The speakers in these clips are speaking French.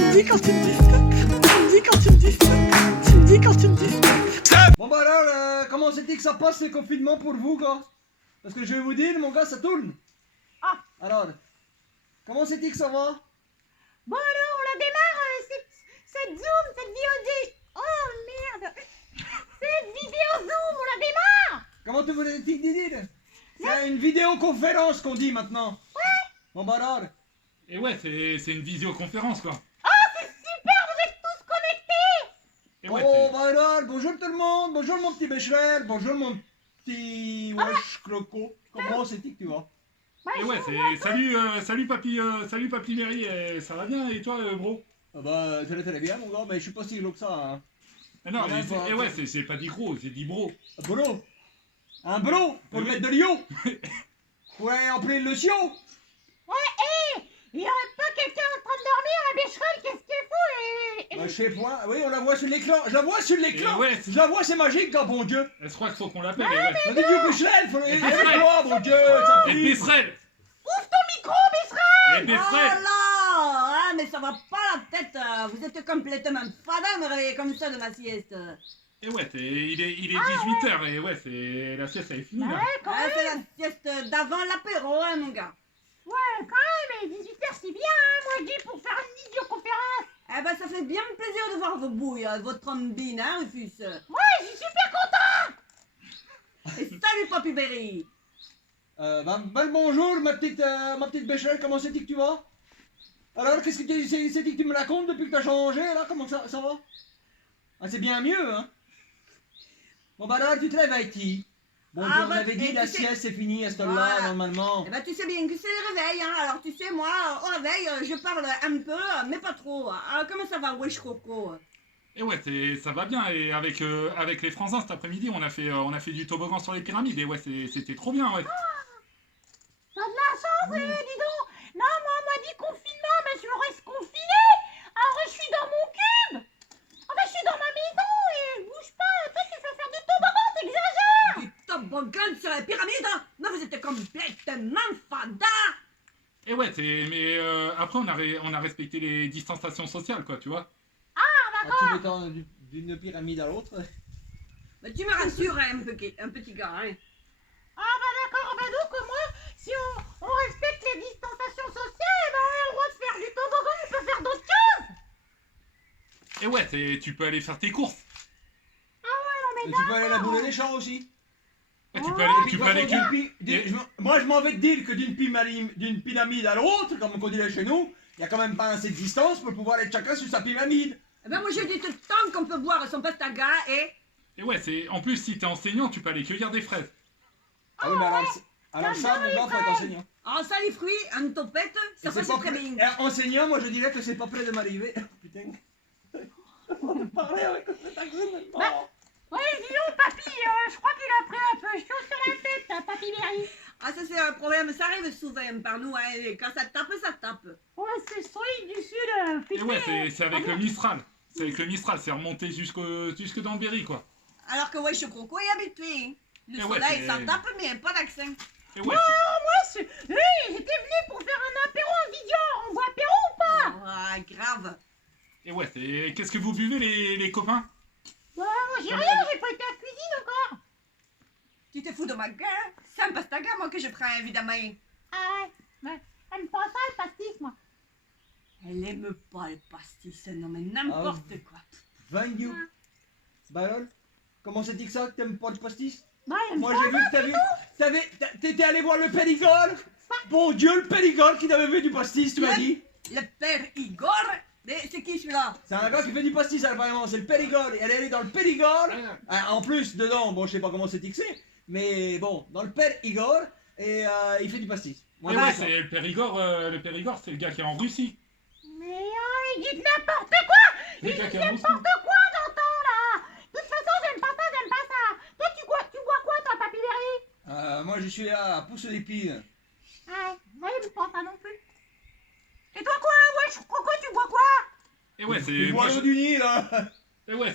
me dis quand tu me dis stop. Tu me dis quand tu me dis stop. Tu me dis quand tu me dis stop. Bon bah alors, comment c'était que ça passe le confinement pour vous, gars? Parce que je vais vous dire, mon gars, ça tourne. Ah. Alors, comment c'était que ça va? Bon alors, on la démarre, cette Zoom, cette vidéo... Oh merde. Cette vidéo Zoom, on la démarre. Comment tu voulais dire? C'est une vidéoconférence qu'on dit maintenant. Ouais. Bon bah alors. Et ouais, c'est une visioconférence quoi. Oh, c'est super, vous êtes tous connectés. Et ouais, Oh bah alors, bonjour tout le monde, bonjour mon petit Becherel, bonjour mon petit wesh cloco. Comment c'était que tu vas? et ouais, salut papy Mary, ça va bien et toi bro? Ah bah ça allait très bien mon gars, mais je suis pas si gros que ça. Hein. Non, Ouais, bah, et ouais, c'est pas dit gros, c'est dit bro. Un bro. Un bro pour le Oui. mettre de Lyon. Pour aller appeler le chiot. Ouais, il y aurait pas quelqu'un en train de dormir, la Becherel, qu'est-ce qu'il faut Bah, je sais pas, oui on la voit sur l'écran, je la vois sur l'écran. Et ouais, Je la vois, c'est magique, gars, bon Dieu. Elle se croit qu'il faut qu'on l'appelle, et ouais. On dit du Becherel, faut Et le Becherel. toi, mon Dieu, ça Et pue. Becherel. Ouvre ton micro, Becherel. Et Oh Becherel. là ah, mais ça va pas la tête, vous êtes complètement fada de me réveiller comme ça de ma sieste. Et ouais, il est 18h, et ouais, la sieste elle est finie là. Ouais, quand Ah, même. c'est la sieste d'avant l'apéro, hein, mon gars. Ouais, quand même, mais 18h c'est bien, hein, moi je dis pour faire une vidéoconférence. Eh ben, ça fait bien plaisir de voir vos bouilles, votre trombine, hein, Rufus. Ouais, je suis super content. Et salut, Papy Berry. Bah, le bonjour, ma petite Becherel, comment c'est que tu vas? Alors, qu'est-ce que c'est que tu me racontes depuis que t'as changé, là? Comment ça va? Ah, c'est bien mieux, hein? Bon, bah alors, tu te lèves à qui? Bon, Ah, Dieu, on bah, avait dit, et la tu sais- sieste, c'est fini à cette heure-là, Voilà. normalement. Eh ben, tu sais bien que c'est le réveil, hein. Alors, tu sais, moi, au réveil, je parle un peu, mais pas trop. Alors, comment ça va, wesh coco? Et ouais, ça va bien, et avec les Franzins cet après-midi, on a fait du toboggan sur les pyramides, et ouais, c'était trop bien, ouais. Ça a de la chance, dis donc. Non, moi, on m'a dit confinement, mais je reste confiné. Alors, je suis dans mon cube. Ah, mais je suis dans ma maison et je bouge pas. Toi, tu fais faire du toboggan, t'exagères. Du toboggan sur la pyramide, hein. Non, vous êtes complètement fada. Et ouais, mais après, on a respecté les distanciations sociales, quoi, tu vois. Ah, tu m'étends d'une pyramide à l'autre. Mais tu me rassures, hein, un petit gars, hein. Ah, bah d'accord. Bah donc, moi, si on respecte les distanciations sociales, eh ben, on a le droit de faire du toboggan, on peut faire d'autres choses. Et ouais, tu peux aller faire tes courses. Ah ouais, Et non, tu peux aller labourer les champs aussi. Ouais, Oh. tu peux aller Moi, je m'en vais te dire que d'une pyramide à l'autre, comme on dirait chez nous, il y a quand même pas assez de distance pour pouvoir être chacun sur sa pyramide. Eh ben, moi, je dis tout le temps qu'on peut boire son pastaga et... Et ouais, en plus, si t'es enseignant, tu peux aller cueillir des fraises. Ah oui, mais alors ça, mon gars, faut être enseignant. En ça, les fruits, en topette, ça Et c'est passe pas très près- bien. Enseignant, moi je dirais que c'est pas près de m'arriver. Putain. On va parler avec cet accent maintenant. Ouais, dis donc, papy, je crois qu'il a pris un peu chaud sur la tête, hein, papy Berry. Ah, ça, c'est un problème, ça arrive souvent par nous, hein. Et quand ça tape, ça tape. Ouais, c'est solide du sud, Et putain. ouais, c'est avec le Mistral. C'est avec le Mistral, c'est remonté jusque dans le Berry, quoi. Alors que, ouais, je croco est habitué, hein. Le Eh ouais, soleil, c'est- ça tape, mais pas d'accent. Et ouais, Moi, j'étais venu pour faire un apéro en vidéo. On boit apéro ou pas? Ah, grave. qu'est-ce que vous buvez, les copains? Bah, moi, j'ai rien, j'ai pas été à la cuisine encore. Tu te fous de ma gueule? C'est un pastaga, moi, que je prends, évidemment. Ah ouais, mais j'aime pas ça, le pastis, moi. Elle aime pas le pastis, non, mais n'importe quoi. Thank you. Barol, comment c'est dit que ça que t'aimes pas le pastis? Bah, j'aime Moi pas j'ai vu que t'étais allé voir le Périgord. Bon Dieu, le Périgord qui t'avait fait du pastis, tu m'as dit. Le père Igor, mais c'est qui celui-là? C'est un gars qui fait du pastis, apparemment, c'est le Périgord. Elle est allée dans le Périgord. En plus, dedans, bon, je sais pas comment c'est tixé, mais bon, dans le Périgord, et il fait du pastis. Moi, Et j'aime ouais, ça. c'est le Périgord, c'est le gars qui est en Russie. Mais il dit n'importe quoi. C'est le gars qui est en Russie. N'importe quoi, j'entends, là. De toute façon, j'aime pas ça, j'aime pas ça. Toi, tu bois quoi, toi, papy Berry? Moi je suis là à pousser les pieds. Ouais, moi, j'aime pas ça non plus. Et toi, quoi? Ouais, Croco, tu bois quoi? Et ouais, Il moi, boit l'eau du Nil, hein. Et ouais,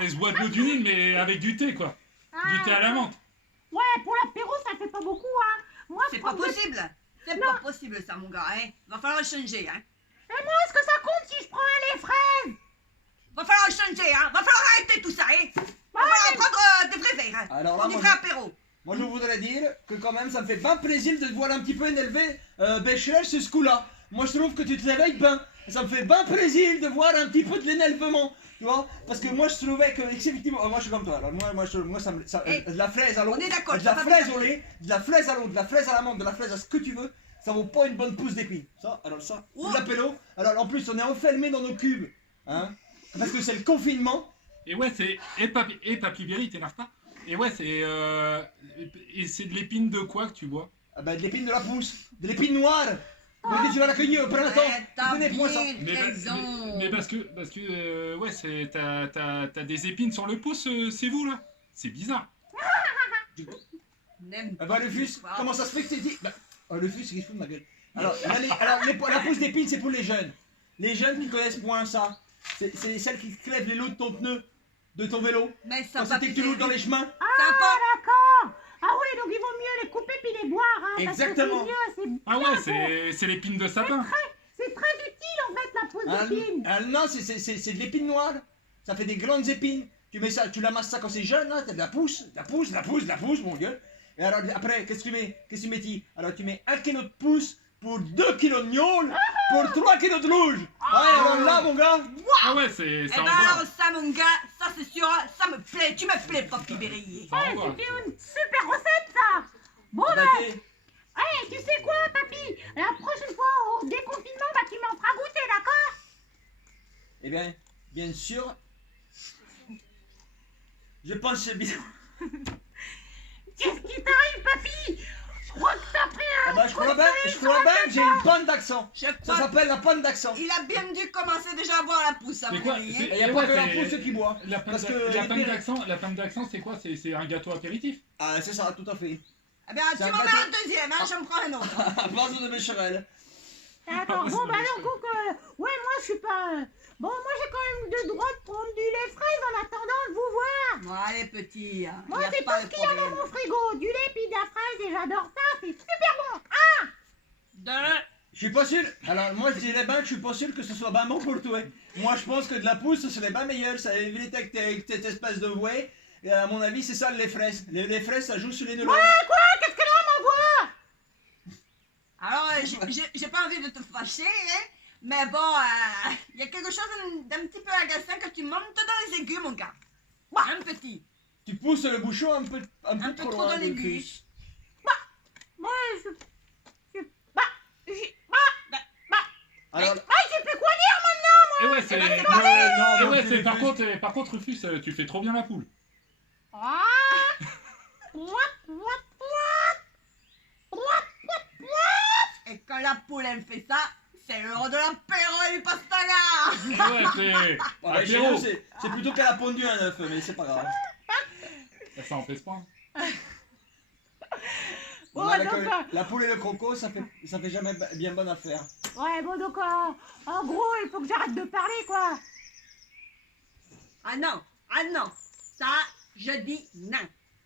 et je bois de l'eau du Nil, mais avec du thé, quoi. Du thé à la menthe. Ouais, pour l'apéro, ça fait pas beaucoup, hein. Moi, je C'est pas prends possible. C'est Non. pas possible, ça, mon gars, hein. Va falloir changer, hein. Et moi, est-ce que ça compte si livrer moi, apéro. moi, je voudrais dire que quand même, ça me fait bien plaisir de te voir un petit peu énervé, Bécherel, sur ce coup-là. Moi, je trouve que tu te réveilles bien. Ça me fait bien plaisir de voir un petit peu de l'énervement. Tu vois? Parce que moi, je trouvais que, effectivement, moi, je suis comme toi. Alors, moi, de la fraise à l'eau, On est d'accord, de la ça va fraise bien. au lait, de la fraise à l'eau, de la fraise à l'amande, de la fraise à ce que tu veux, ça vaut pas une bonne pousse d'épines. Ça, alors ça, Oh. de l'apéro. Alors, en plus, on est enfermés dans nos cubes. Hein? Parce que c'est le confinement. Et ouais, c'est. Et Papy Berry, t'énerve pas. Et ouais, c'est. Et c'est de l'épine de quoi que tu bois? Ah bah, de l'épine de la pousse, de l'épine noire. Donc, tu vas la cueillir au printemps. Ouais, Tu t'as connais moi ça. bien raison. Mais parce que ouais, c'est. T'as des épines sur le pouce, c'est vous là? C'est bizarre. N'aime Ah bah, le fus, comment ça se fait que tu dit. Bah, oh, le fus, il se fout de ma gueule. Alors, la pousse d'épine, c'est pour les jeunes. Les jeunes qui connaissent point ça. C'est celles qui crèvent les lots de ton pneu, de ton vélo. Mais ça Quand c'était que tu loues dans les chemins. Ah, d'accord. Ah oui, donc il vaut mieux les couper puis les boire, hein. Exactement. Parce que c'est mieux, Ah ouais, c'est l'épine de sapin. c'est très utile en fait la pose Ah, d'épines. ah, non, c'est de l'épine noire. Ça fait des grandes épines. Tu mets ça, tu l'amasses ça quand c'est jeune, là, t'as de la pousse, mon gueule. Et alors après, qu'est-ce que tu mets? Qu'est-ce que tu mets -tu? Alors tu mets 1 kg de pousse pour 2 kg de gnôle pour 3 kg de rouge. Ah, et alors là, mon gars. Ah ouais, c'est. Eh Ça ben envoie. alors ça mon gars, ça c'est sûr, ça me plaît, tu me plais Papy Berry. Ça Ouais, envoie. c'était une super recette ça. Bon Bah, bah, t'es- hey, tu sais quoi, papy? La prochaine fois au déconfinement, bah tu m'en feras goûter, d'accord? Eh bien, bien sûr. Je pense que c'est bien. Qu'est-ce qui t'arrive, papy? Je crois que t'as pris un Ah bah, je coup de crois bien que j'ai une panne d'accent. Je Ça crois s'appelle la panne d'accent. il a bien dû commencer déjà à boire la pousse à C'est mon quoi? avis. C'est- Hein. Et il n'y a Et pas ouais, que la c'est- pousse qui boit. La panne Parce que la panne d'accent, c'est quoi? C'est un gâteau apéritif? Ah, c'est ça, tout à fait. Eh bien tu C'est un m'en mets gâteau. un deuxième, hein, j'en prends un autre. À base de Bécherel. D'accord, bon bah alors donc, ouais moi je suis pas... Bon moi j'ai quand même le droit de prendre du lait fraise en attendant de vous voir. Bon allez petit, hein, Moi y a c'est pas tout ce de qu'il y a dans problème. mon frigo, du lait puis de la fraise et j'adore ça, c'est super bon. Je suis pas sûr. Alors, moi, je dirais bien que je suis pas sûr que ce soit bien bon pour toi. Moi, je pense que de la pousse, ce serait bien meilleur. Ça évite avec cette espèce de whey. Et à mon avis, c'est ça le lait fraise. Le lait fraise, ça joue sur les neurones. Quoi? Qu'est-ce que là m'envoie? Alors j'ai pas envie de te fâcher, hein, mais bon, il y a quelque chose d'un petit peu agaçant que tu montes dans les aigus mon gars. Un petit. Tu pousses le bouchon un peu Un peu trop trop loin. dans de l'aigu. plus. Moi je... j'ai... Alors, je sais plus quoi dire maintenant. Et ouais, c'est. Eh ben, c'est Et pareil. ouais, Non, c'est non, par contre, Rufus, tu fais trop bien la poule. Ah. Et quand la poule elle fait ça, c'est l'heure de l'apéro et du pastaga. Et ouais, c'est. ouais, chez Apéro. nous, c'est plutôt qu'elle a pondu un œuf, mais c'est pas grave. Ça en pèse pas. Bon, Avec, donc, la poule et le croco, ça fait jamais bien bonne affaire. ouais, bon, donc, en gros, il faut que j'arrête de parler, quoi. Ah non, ça je dis non.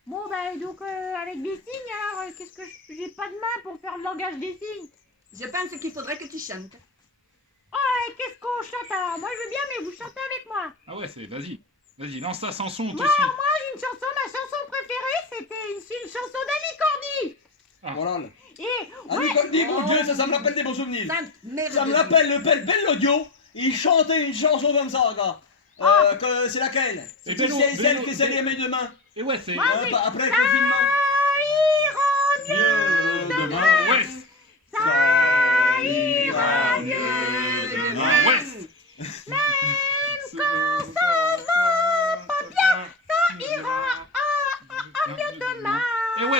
Bon, bah, donc, avec des signes, alors, qu'est-ce que j'ai pas de main pour faire le langage des signes. Je pense qu'il faudrait que tu chantes. Ouais, qu'est-ce qu'on chante alors? Moi, je veux bien, mais vous chantez avec moi. Ah ouais, c'est. Vas-y, lance ta chanson, on te Moi, suit. j'ai une chanson, ma chanson préférée, c'était une chanson d'Annie Cordy. Ah. Voilà. Et, Annie ouais, Cordy, mon Dieu, ça me rappelle des bons souvenirs. Sainte merde. Ça me rappelle le bel audio. Il chantait une chanson comme ça, gars. Que c'est laquelle? Et C'est Vélo, celle Vélo, qui s'est Vélo. aimée demain. Et ouais, c'est. Après le confinement. ça ira mieux Demain, ouais. ça ira mieux Demain, demain. ouais. quand ça va pas bien, ça ira mieux demain. Et ouais.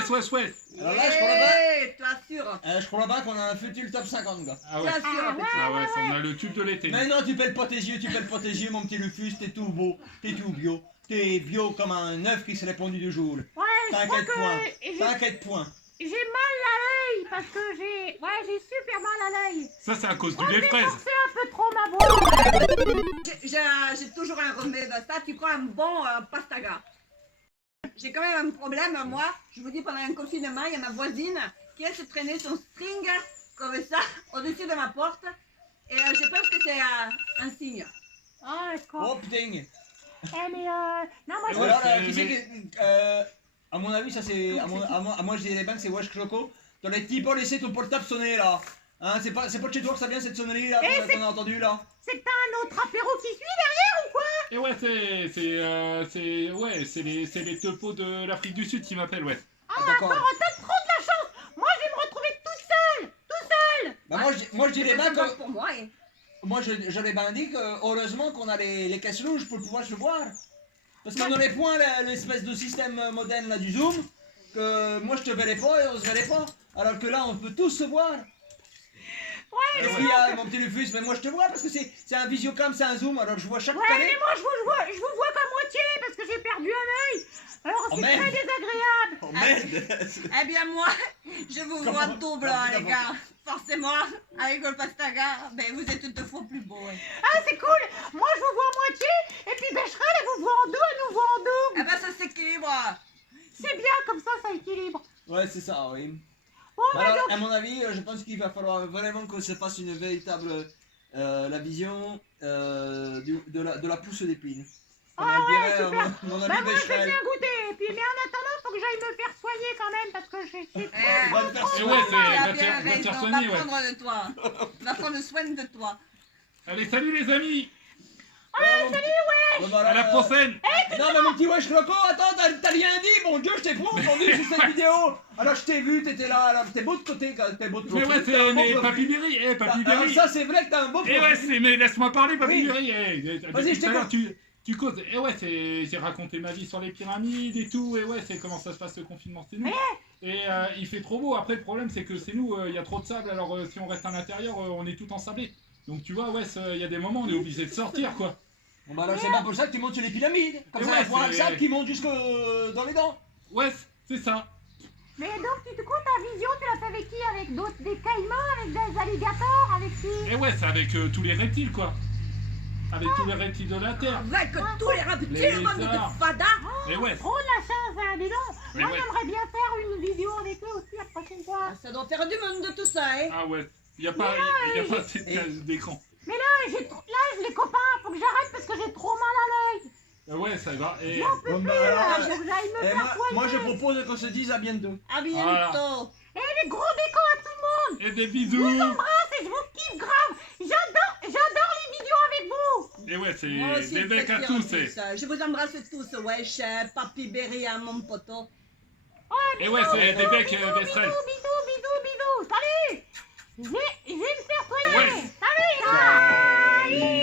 Alors là, je crois pas. Eh, toi sûr. Je crois pas qu'on a un futur top 50, gars. Ah ouais. Toi sûr, Ah, petit. ouais. Ah ouais, ça on a le tube de l'été. Mais non, tu pèles pas tes yeux, mon petit Rufus. T'es tout beau, t'es tout bio. T'es bio comme un œuf qui serait pondu du jour. Ouais, je crois T'inquiète que point. j'ai T'inquiète point. mal à l'œil parce que j'ai super mal à l'œil. Ça, c'est à cause du Oh, lait j'ai fraise. forcé un peu trop ma voix. J'ai toujours un remède à ça, tu prends un bon pastaga. J'ai quand même un problème, moi, je vous dis, pendant un confinement, il y a ma voisine qui elle se traînait son string comme ça au-dessus de ma porte. Et je pense que c'est un signe. Ah, d'accord. Oh putain. Eh, mais non, moi je... Ouais, Alors, c'est- qui c'est mais- qui. À mon avis, ça c'est. À moi, je dirais bien que c'est Wesh Cloco. T'aurais petit pas laissé ton portable sonner là. Hein, c'est pas de chez toi que ça vient cette sonnerie là qu'on a entendu là. C'est que t'as un autre apéro qui suit derrière ou quoi? Et ouais, c'est les topos de l'Afrique du Sud qui m'appellent, ouais. Ah, d'accord. d'accord, t'as trop de la chance. Moi, je vais me retrouver tout seul. Bah, moi je dirais bien C'est que. pour moi. Hein. Moi j'aurais bien dit que heureusement qu'on a les caisses rouges pour pouvoir se voir. Parce qu'on n'aurait point l'espèce de système moderne là du Zoom. Que moi je te verrais pas et on se verrait pas. Alors que là on peut tous se voir. Ouais, Qu'est-ce qu'il y a mon petit Rufus? Mais moi je te vois parce que c'est un visiocam, c'est un zoom, alors je vois chaque ouais, carré. mais moi, je vous vois qu'à moitié parce que j'ai perdu un œil. Alors, Oh, c'est merde. très désagréable. Oh merde! Eh bien moi, je vous Comment- vois double hein, comment- les gars. Forcément, avec le pastaga, ben vous êtes deux fois plus beaux. Hein. Ah, c'est cool. Moi, je vous vois à moitié. Et puis, Becherel, elle vous voit en deux, elle nous voit en double. Eh ben ça s'équilibre. C'est bien, comme ça équilibre. Ouais, c'est ça, oui. Bon, bah, Alors, donc, à mon avis, je pense qu'il va falloir vraiment qu'on se fasse une véritable la vision de la pousse d'épine. Comme Ah elle ouais, dirait super. mon bah, ami moi, je vais Becherel. bien goûter. Et puis, mais en attendant, faut que j'aille me faire soigner quand même parce que je suis Eh, Va te faire Et soigner. ouais, tu as va te bien faire raison, soigner, va ouais. prendre de toi. Va prendre soin de toi. Allez, salut les amis! Ouais, salut, ouais! À la prochaine! Non, mais mon petit Wesh Loco, attends, t'as rien dit, mon dieu, je t'ai pas entendu sur cette vidéo! Alors, je t'ai vu, t'étais là, alors t'es beau de côté, t'es beau de côté. Mais ouais, t'as un c'est beau mais profil. Papy Berry, Papy Alors, Berry! ça, c'est vrai que t'as un beau Et profil. ouais, mais laisse-moi parler, Papy Oui. Berry! Vas-y, je Tout à l'heure, t'écoute. tu causes. Et ouais, j'ai raconté ma vie sur les pyramides et tout. Et ouais, c'est comment ça se passe le confinement, c'est nous. Et il fait trop beau. Après, le problème, c'est que c'est nous, il y a trop de sable. Alors, si on reste à l'intérieur, on est tout ensablé. Donc, tu vois, ouais, il y a des moments, on est obligé de sortir, quoi. Bon, bah alors, c'est pas pour ça que tu montes sur les pyramides. Comme Et ça, ouais, il y a un c'est- sable qui monte jusque dans les dents. Ouais, c'est ça. Mais donc, du coup, ta vision, tu l'as fait avec qui? Avec d'autres, des caïmans, avec des alligators, avec qui? Et ouais, c'est avec tous les reptiles, quoi. Avec tous les reptiles de la Terre. Avec tous les reptiles, Les bande de lézards. fada. Et ouais. Trop de la chance, hein, dis donc. Mais Moi, ouais. j'aimerais bien faire une vidéo avec eux aussi la prochaine fois. Ça doit faire du monde de tout ça, hein. Ah ouais. Il n'y a pas, y a pas assez d'écran. Mais là, les copains, faut que j'arrête parce que j'ai trop mal à l'œil. Ouais, ça va. Et... Bon, bah Ah, alors, faut que j'aille me eh, faire soigner. moi, je propose qu'on se dise à bientôt. À bientôt. Voilà. Et les gros bécos à tout le monde. Et des Je bisous. vous embrasse et je vous kiffe grave. J'adore les vidéos avec vous. Et ouais, c'est Moi aussi, des becs à petit tous. Rufus. Je vous embrasse tous, wesh, Papy Berry à mon poteau. Et ouais, c'est des becs Bestrel. Bisous. Salut. Je vais me faire soigner. Ouais. Salut. Bye.